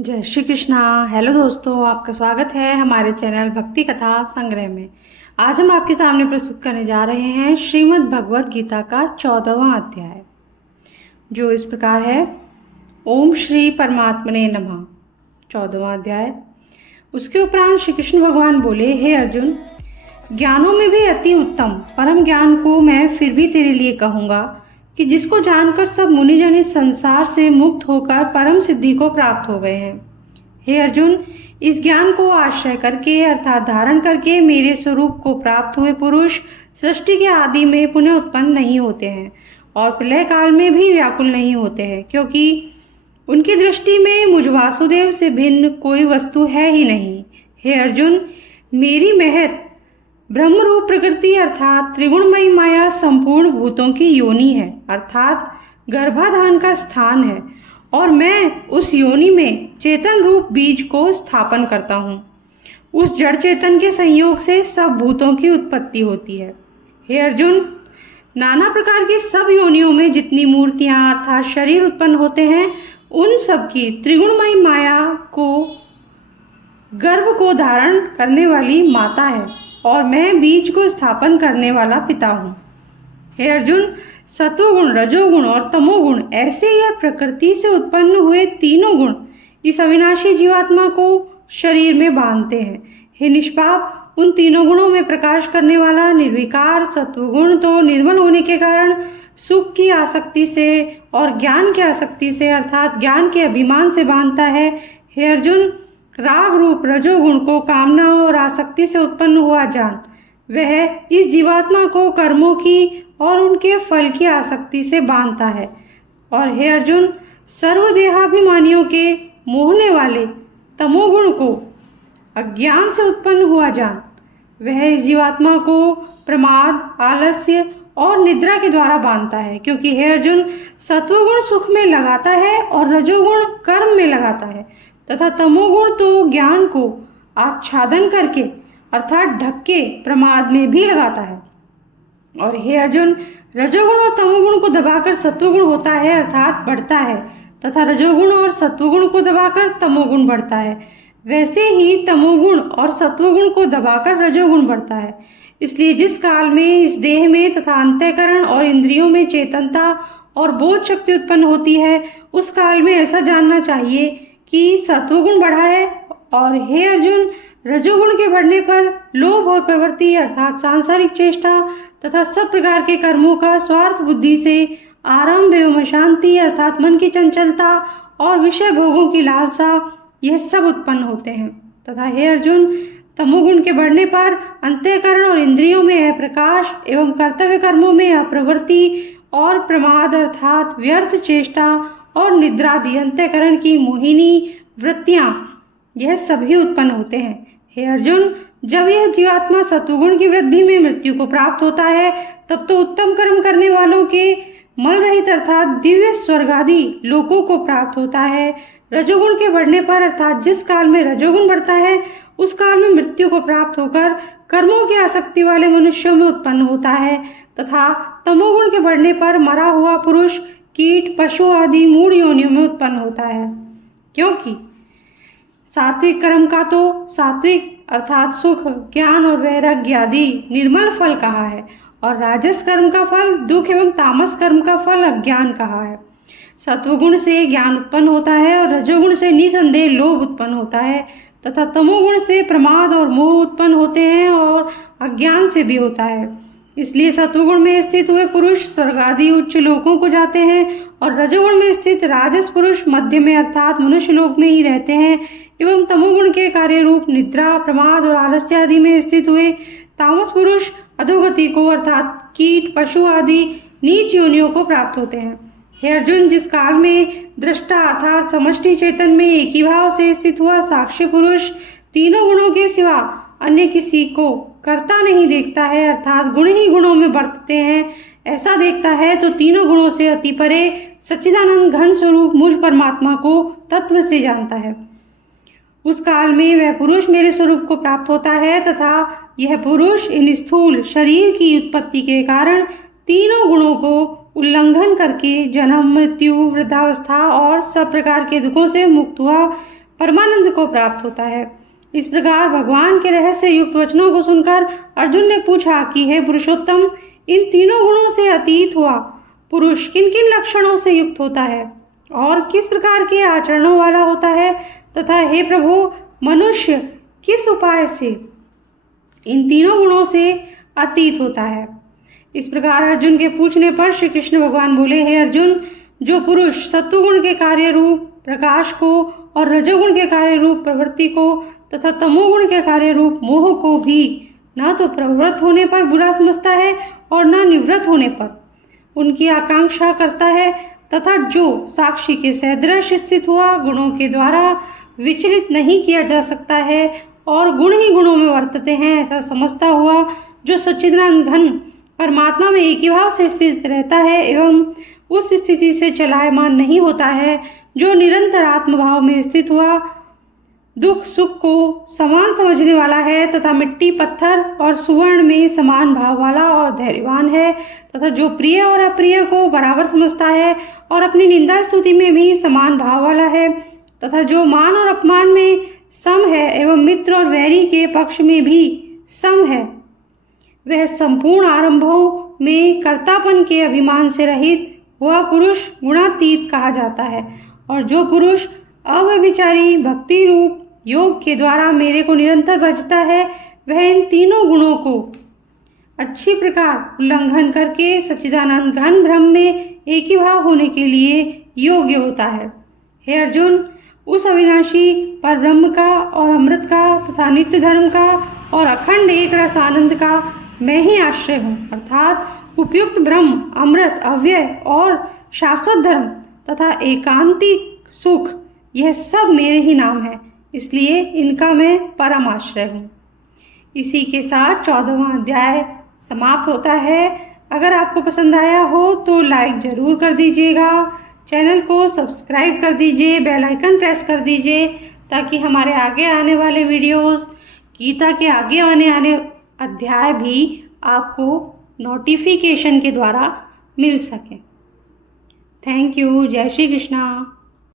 जय श्री कृष्णा। हेलो दोस्तों, आपका स्वागत है हमारे चैनल भक्ति कथा संग्रह में। आज हम आपके सामने प्रस्तुत करने जा रहे हैं श्रीमद् भगवत गीता का 14वां अध्याय, जो इस प्रकार है। ओम श्री परमात्मने नमः। 14वां अध्याय। उसके उपरांत श्री कृष्ण भगवान बोले, हे अर्जुन, ज्ञानों में भी अति उत्तम परम ज्ञान को मैं फिर भी तेरे लिए कहूँगा कि जिसको जानकर सब मुनिजन इस संसार से मुक्त होकर परम सिद्धि को प्राप्त हो गए हैं। हे अर्जुन, इस ज्ञान को आश्रय करके अर्थात धारण करके मेरे स्वरूप को प्राप्त हुए पुरुष सृष्टि के आदि में पुनः उत्पन्न नहीं होते हैं और प्रलय काल में भी व्याकुल नहीं होते हैं, क्योंकि उनकी दृष्टि में मुझ वासुदेव से भिन्न कोई वस्तु है ही नहीं। हे अर्जुन, मेरी महत ब्रह्मरूप प्रकृति अर्थात त्रिगुणमयी माया संपूर्ण भूतों की योनि है, अर्थात गर्भाधान का स्थान है, और मैं उस योनि में चेतन रूप बीज को स्थापन करता हूँ। उस जड़ चेतन के संयोग से सब भूतों की उत्पत्ति होती है। हे अर्जुन, नाना प्रकार की सब योनियों में जितनी मूर्तियाँ अर्थात शरीर उत्पन्न होते हैं, उन सब की त्रिगुणमयी माया को गर्भ को धारण करने वाली माता है और मैं बीज को स्थापन करने वाला पिता हूँ। हे अर्जुन, सत्वगुण, रजोगुण और तमोगुण ऐसे यह प्रकृति से उत्पन्न हुए तीनों गुण इस अविनाशी जीवात्मा को शरीर में बांधते हैं। हे निष्पाप, उन तीनों गुणों में प्रकाश करने वाला निर्विकार सत्वगुण तो निर्मल होने के कारण सुख की आसक्ति से और ज्ञान की आसक्ति से अर्थात ज्ञान के अभिमान से बांधता है। हे अर्जुन, राग रूप रजोगुण को कामना और आसक्ति से उत्पन्न हुआ जान, वह इस जीवात्मा को कर्मों की और उनके फल की आसक्ति से बांधता है। और हे अर्जुन, सर्वदेहाभिमानियों के मोहने वाले तमोगुण को अज्ञान से उत्पन्न हुआ जान, वह इस जीवात्मा को प्रमाद, आलस्य और निद्रा के द्वारा बांधता है। क्योंकि हे अर्जुन, सत्वगुण सुख में लगाता है और रजोगुण कर्म में लगाता है तथा तमोगुण तो ज्ञान को आच्छादन करके अर्थात ढक के प्रमाद में भी लगाता है। और हे अर्जुन, रजोगुण और तमोगुण को दबाकर सत्वगुण होता है अर्थात बढ़ता है, तथा रजोगुण और सत्वगुण को दबाकर तमोगुण बढ़ता है। वैसे ही तमोगुण और सत्वगुण को दबाकर रजोगुण बढ़ता है। इसलिए जिस काल में इस देह में तथा अंतःकरण और इंद्रियों में चेतनता और बोध शक्ति उत्पन्न होती है, उस काल में ऐसा जानना चाहिए कि सत्वगुण बढ़ा है। और हे अर्जुन, रजोगुण के बढ़ने पर लोभ और प्रवृत्ति अर्थात सांसारिक चेष्टा तथा सब प्रकार के कर्मों का स्वार्थ बुद्धि से आरंभ एवं अशांति अर्थात मन की चंचलता और विषय भोगों की लालसा, यह सब उत्पन्न होते हैं। तथा हे अर्जुन, तमोगुण के बढ़ने पर अंतःकरण और इंद्रियों में अप्रकाश एवं कर्तव्य कर्मों में अप्रवृत्ति और प्रमाद अर्थात व्यर्थ चेष्टा और निद्रादि अंतःकरण की मोहिनी वृत्तियां, यह सभी उत्पन्न होते हैं। हे अर्जुन, जब यह जीवात्मा सत्वगुण की वृद्धि में मृत्यु को प्राप्त होता है, तब तो उत्तम कर्म करने वालों के मल रहित अर्थात दिव्य स्वर्ग आदि लोकों को प्राप्त होता है। रजोगुण के बढ़ने पर अर्थात जिस काल में रजोगुण बढ़ता है, उस काल में मृत्यु को प्राप्त होकर कर्मों की आसक्ति वाले मनुष्यों में उत्पन्न होता है। तथा तमोगुण के बढ़ने पर मरा हुआ पुरुष कीट, पशु आदि मूढ़ योनियों में उत्पन्न होता है। क्योंकि सात्विक कर्म का तो सात्विक अर्थात सुख, ज्ञान और वैराग्य आदि निर्मल फल कहा है, और राजस कर्म का फल दुख एवं तामस कर्म का फल अज्ञान कहा है। सत्वगुण से ज्ञान उत्पन्न होता है और रजोगुण से निसंदेह लोभ उत्पन्न होता है, तथा तमोगुण से प्रमाद और मोह उत्पन्न होते हैं और अज्ञान से भी होता है। इसलिए सत्वगुण में स्थित हुए पुरुष स्वर्ग आदि उच्च लोकों को जाते हैं और रजोगुण में स्थित राजस पुरुष मध्य में अर्थात मनुष्य लोक में ही रहते हैं, एवं तमोगुण के कार्य रूप निद्रा, प्रमाद और आलस्य आदि में स्थित हुए तामस पुरुष अधोगति को अर्थात कीट, पशु आदि नीच योनियों को प्राप्त होते हैं। हे अर्जुन, जिस काल में दृष्टा अर्थात समष्टि चेतन में एक ही भाव से स्थित हुआ साक्षी पुरुष तीनों गुणों के सिवा अन्य किसी को कर्ता नहीं देखता है अर्थात गुण ही गुणों में बरतते हैं, ऐसा देखता है तो तीनों गुणों से अति परे सच्चिदानंद घन स्वरूप मुझ परमात्मा को तत्व से जानता है। उस काल में वह पुरुष मेरे स्वरूप को प्राप्त होता है तथा यह पुरुष इन स्थूल शरीर की उत्पत्ति के कारण तीनों गुणों को उल्लंघन करके जन्म, मृत्यु, वृद्धावस्था और सब प्रकार के दुखों से मुक्त हुआ परमानंद को प्राप्त होता है। इस प्रकार भगवान के रहस्य युक्त वचनों को सुनकर अर्जुन ने पूछा कि हे पुरुषोत्तम, इन तीनों गुणों से अतीत हुआ पुरुष किन किन लक्षणों से युक्त होता है और किस प्रकार के आचरणों वाला होता है, तथा हे प्रभु, मनुष्य किस उपाय से इन तीनों गुणों से अतीत होता है। इस प्रकार अर्जुन के पूछने पर श्री कृष्ण भगवान बोले, हे अर्जुन, जो पुरुष सत्वगुण के कार्य रूप प्रकाश को और रजोगुण के कार्य रूप प्रवृत्ति को तथा तमोगुण के कार्य रूप मोह को भी न तो प्रवृत्त होने पर बुरा समझता है और न निवृत्त होने पर उनकी आकांक्षा करता है, तथा जो साक्षी के सदृश स्थित हुआ गुणों के द्वारा विचलित नहीं किया जा सकता है और गुण ही गुणों में वर्तते हैं, ऐसा समझता हुआ जो सच्चिदानंद घन परमात्मा में एक ही भाव से स्थित रहता है एवं उस स्थिति से चलायमान नहीं होता है, जो निरंतर आत्मभाव में स्थित हुआ दुख सुख को समान समझने वाला है, तथा मिट्टी पत्थर और सुवर्ण में समान भाव वाला और धैर्यवान है, तथा जो प्रिय और अप्रिय को बराबर समझता है और अपनी निंदा स्तुति में भी समान भाव वाला है, तथा जो मान और अपमान में सम है एवं मित्र और वैरी के पक्ष में भी सम है, वह संपूर्ण आरंभों में कर्तापन के अभिमान से रहित वह पुरुष गुणातीत कहा जाता है। और जो पुरुष अव्यभिचारी भक्ति रूप योग के द्वारा मेरे को निरंतर भजता है, वह इन तीनों गुणों को अच्छी प्रकार उल्लंघन करके सच्चिदानंद घन ब्रह्म में एक ही भाव होने के लिए योग्य होता है। हे अर्जुन, उस अविनाशी पर ब्रह्म का और अमृत का तथा नित्य धर्म का और अखंड एक रस आनंद का मैं ही आश्रय हूँ, अर्थात उपयुक्त ब्रह्म, अमृत, अव्यय और शाश्वत धर्म तथा एकांतिक सुख, यह सब मेरे ही नाम है, इसलिए इनका मैं परम आश्रय हूँ। इसी के साथ 14वां अध्याय समाप्त होता है। अगर आपको पसंद आया हो तो लाइक ज़रूर कर दीजिएगा, चैनल को सब्सक्राइब कर दीजिए, बेल आइकन प्रेस कर दीजिए ताकि हमारे आगे आने वाले वीडियोस, गीता के आगे आने अध्याय भी आपको नोटिफिकेशन के द्वारा मिल सके। Thank you. जय श्री कृष्णा।